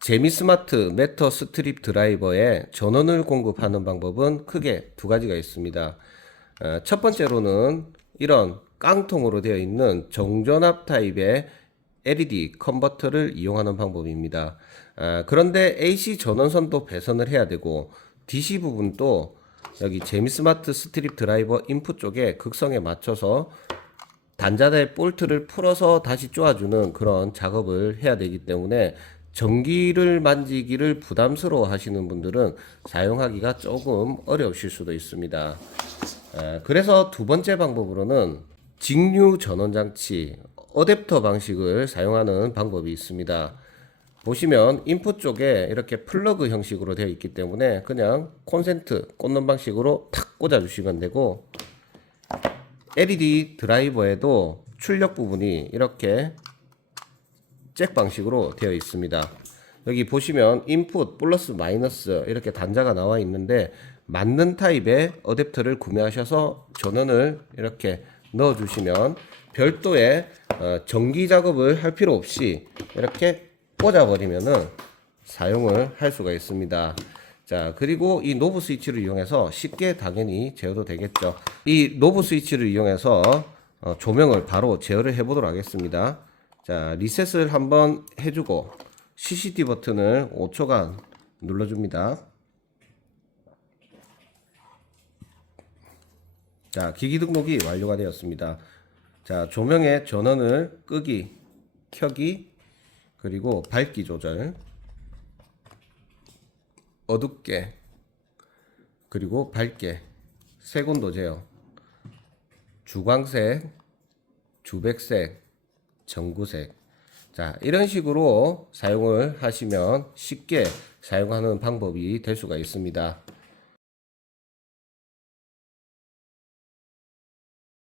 제미스마트 매터 스트립 드라이버에 전원을 공급하는 방법은 크게 두 가지가 있습니다. 어, 첫 번째로는 이런 깡통으로 되어 있는 정전압 타입의 LED 컨버터를 이용하는 방법입니다. 아, 그런데 AC 전원선도 배선을 해야 되고 DC 부분도 여기 제미스마트 스트립 드라이버 인풋 쪽에 극성에 맞춰서 단자대 볼트를 풀어서 다시 쪼아주는 그런 작업을 해야 되기 때문에 전기를 만지기를 부담스러워 하시는 분들은 사용하기가 조금 어려우실 수도 있습니다. 아, 그래서 두 번째 방법으로는 직류 전원 장치 어댑터 방식을 사용하는 방법이 있습니다. 보시면 인풋 쪽에 이렇게 플러그 형식으로 되어 있기 때문에 그냥 콘센트 꽂는 방식으로 탁 꽂아 주시면 되고 LED 드라이버에도 출력 부분이 이렇게 잭 방식으로 되어 있습니다. 여기 보시면 인풋 플러스 마이너스 이렇게 단자가 나와 있는데 맞는 타입의 어댑터를 구매하셔서 전원을 이렇게 넣어 주시면 별도의 어, 전기 작업을 할 필요 없이 이렇게 꽂아 버리면은 사용을 할 수가 있습니다. 자, 그리고 이 노브 스위치를 이용해서 쉽게 당연히 제어도 되겠죠. 이 노브 스위치를 이용해서 어, 조명을 바로 제어를 해보도록 하겠습니다. 자, 리셋을 한번 해주고 CCD 버튼을 5초간 눌러줍니다. 자, 기기 등록이 완료가 되었습니다. 자, 조명의 전원을 끄기, 켜기, 그리고 밝기 조절, 어둡게, 그리고 밝게, 색온도 제어, 주광색, 주백색, 전구색. 자, 이런 식으로 사용을 하시면 쉽게 사용하는 방법이 될 수가 있습니다.